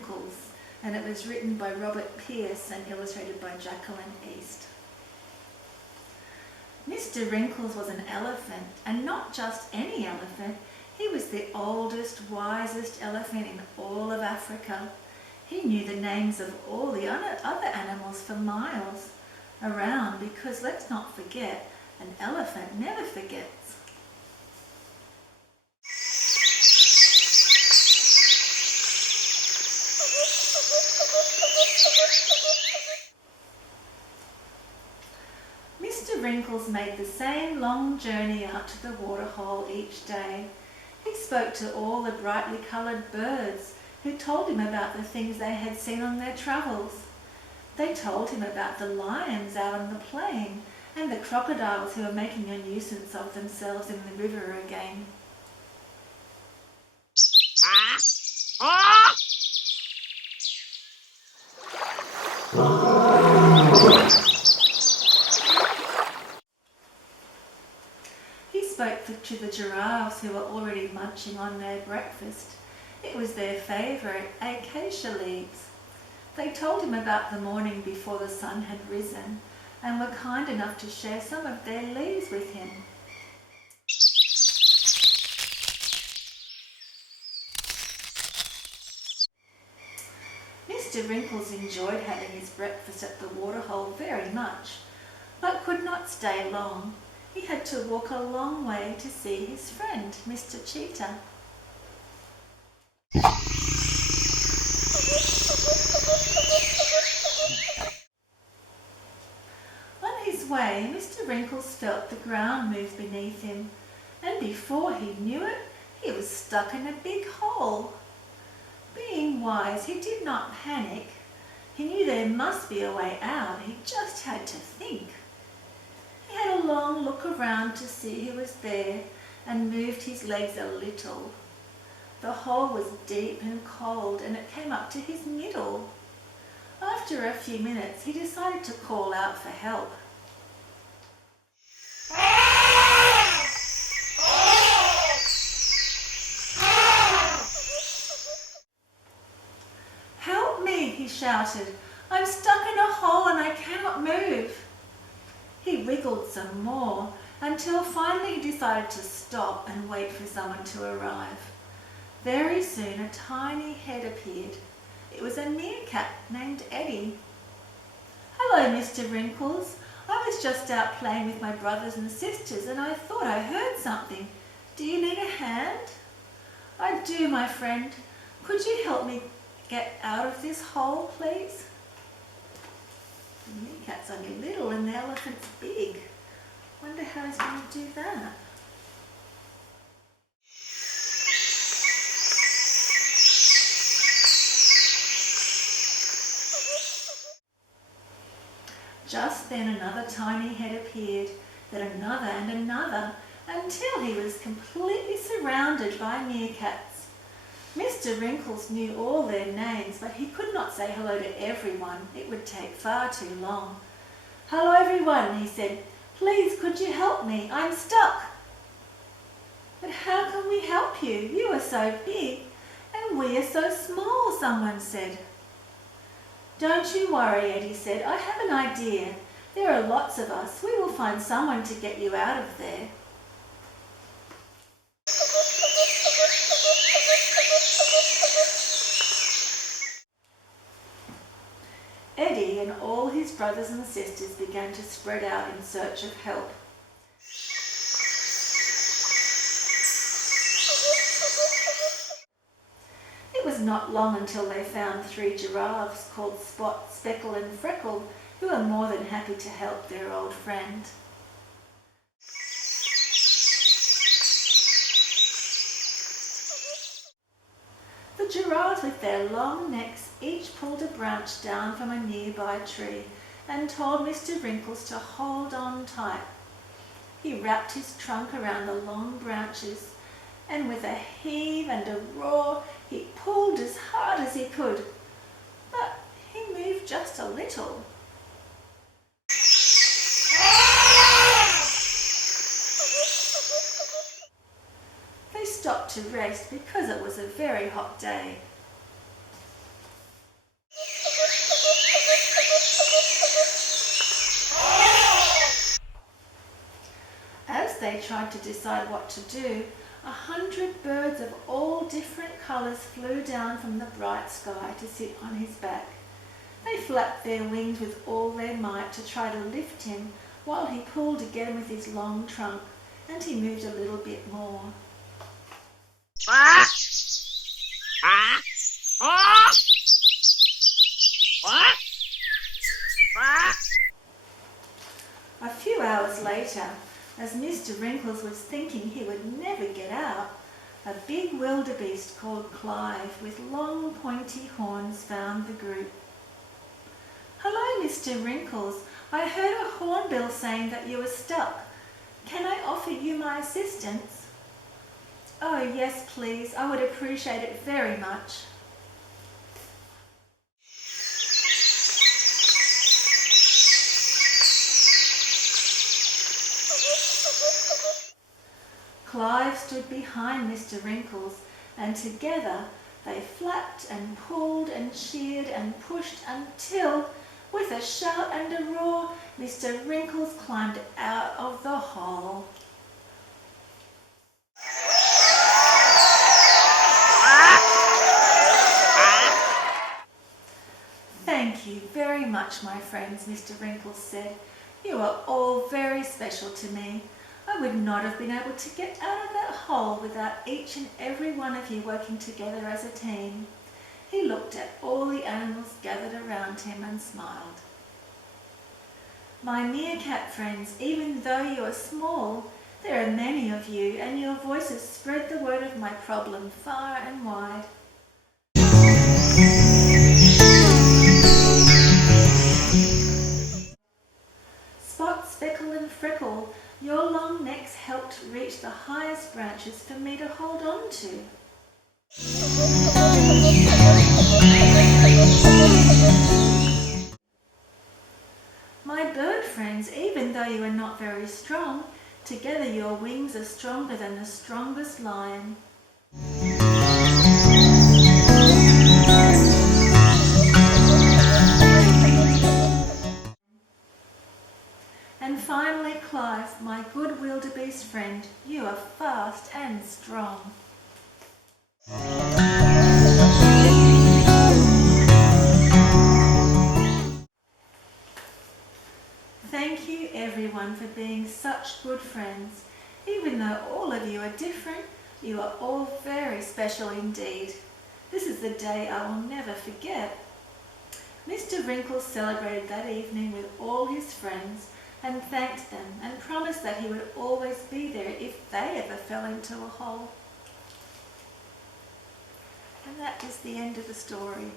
Wrinkles, and it was written by Robert Pearce and illustrated by Jacqueline East. Mr. Wrinkles was an elephant, and not just any elephant. He was the oldest, wisest elephant in all of Africa. He knew the names of all the other animals for miles around because, let's not forget, an elephant never forgets. Mr. Wrinkles made the same long journey out to the waterhole each day. He spoke to all the brightly coloured birds who told him about the things they had seen on their travels. They told him about the lions out on the plain and the crocodiles who were making a nuisance of themselves in the river again. He spoke to the giraffes who were already munching on their breakfast. It was their favourite, acacia leaves. They told him about the morning before the sun had risen and were kind enough to share some of their leaves with him. Mr. Wrinkles enjoyed having his breakfast at the waterhole very much, but could not stay long. He had to walk a long way to see his friend, Mr. Cheetah. On his way, Mr. Wrinkles felt the ground move beneath him, and before he knew it, he was stuck in a big hole. Being wise, he did not panic. He knew there must be a way out. He just had to think. He had a long look around to see who was there and moved his legs a little. The hole was deep and cold, and it came up to his middle. After a few minutes, he decided to call out for help. "Help me," he shouted. "I'm stuck in a hole and I cannot move." He wriggled some more until finally he decided to stop and wait for someone to arrive. Very soon a tiny head appeared. It was a meerkat named Eddie. "Hello, Mr. Wrinkles. I was just out playing with my brothers and sisters and I thought I heard something. Do you need a hand?" "I do, my friend. Could you help me get out of this hole, please?" The meerkat's only little and the elephant's big. Wonder how he's going to do that. Just then another tiny head appeared, then another and another, until he was completely surrounded by meerkats. Mr. Wrinkles knew all their names, but he could not say hello to everyone. It would take far too long. "Hello everyone," he said. "Please, could you help me? I'm stuck." "But how can we help you? You are so big and we are so small," someone said. "Don't you worry," Eddie said. "I have an idea. There are lots of us. We will find someone to get you out of there." Eddie and all his brothers and sisters began to spread out in search of help. It was not long until they found 3 giraffes called Spot, Speckle and Freckle, who were more than happy to help their old friend. The giraffes with their long necks each pulled a branch down from a nearby tree and told Mr. Wrinkles to hold on tight. He wrapped his trunk around the long branches and with a heave and a roar he pulled as hard as he could, but he moved just a little. They stopped to rest because it was a very hot day. they tried to decide what to do, 100 birds of all different colours flew down from the bright sky to sit on his back. They flapped their wings with all their might to try to lift him while he pulled again with his long trunk, and he moved a little bit more. A few hours later, as Mr. Wrinkles was thinking he would never get out, a big wildebeest called Clive with long pointy horns found the group. "Hello, Mr. Wrinkles. I heard a hornbill saying that you were stuck. Can I offer you my assistance?" "Oh yes, please. I would appreciate it very much." Clive stood behind Mr. Wrinkles, and together they flapped and pulled and cheered and pushed until, with a shout and a roar, Mr. Wrinkles climbed out of the hole. "Thank you very much, my friends," Mr. Wrinkles said. "You are all very special to me. I would not have been able to get out of that hole without each and every one of you working together as a team." He looked at all the animals gathered around him and smiled. "My meerkat friends, even though you are small, there are many of you, and your voices spread the word of my problem far and wide. Spot, Speckle and Freckle, your long necks helped reach the highest branches for me to hold on to. My bird friends, even though you are not very strong, together your wings are stronger than the strongest lion. And finally, Clive, my good wildebeest friend, you are fast and strong. Thank you everyone for being such good friends. Even though all of you are different, you are all very special indeed. This is the day I will never forget. Mr. Wrinkles celebrated that evening with all his friends and thanked them and promised that he would always be there if they ever fell into a hole. And that is the end of the story.